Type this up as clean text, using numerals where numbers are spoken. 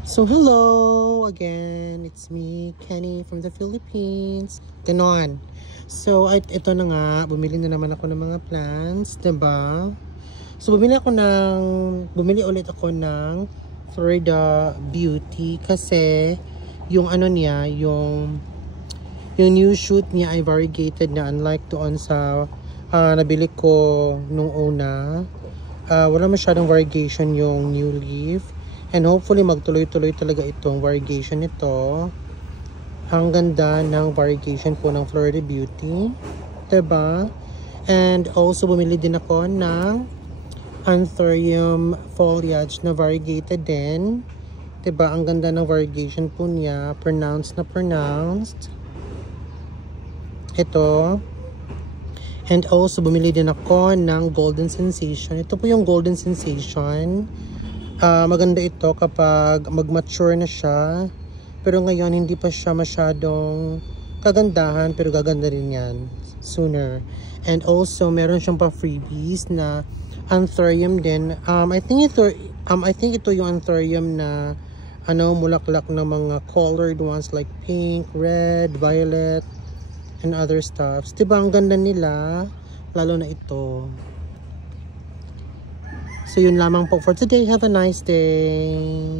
So hello again, it's me, Kenny from the Philippines. Ganon. So ito na nga, bumili na naman ako ng mga plants, 'di ba? So bumili ulit ako ng Florida Beauty kasi yung ano niya, yung new shoot niya ay variegated na, unlike doon sa nabili ko nung una. Wala masyadong variegation yung new leaf. And hopefully magtuloy-tuloy talaga itong variegation nito. Ang ganda ng variegation po ng Florida Beauty. 'Di ba? And also bumili din ako ng Anthurium foliage na variegated din. 'Di ba? Ang ganda ng variegation po niya. Pronounced na pronounced. Ito. And also bumili din ako ng Golden Sensation. Ito po yung Golden Sensation. Maganda ito kapag mag-mature na siya. Pero ngayon hindi pa siya masyadong kagandahan, pero gaganda rin yan sooner. And also meron siyang pa freebies na Anthurium din. I think ito yung Anthurium na mulaklak na mga colored ones like pink, red, violet, and other stuffs. Diba ang ganda nila? Lalo na ito. So yun lamang po for today. Have a nice day.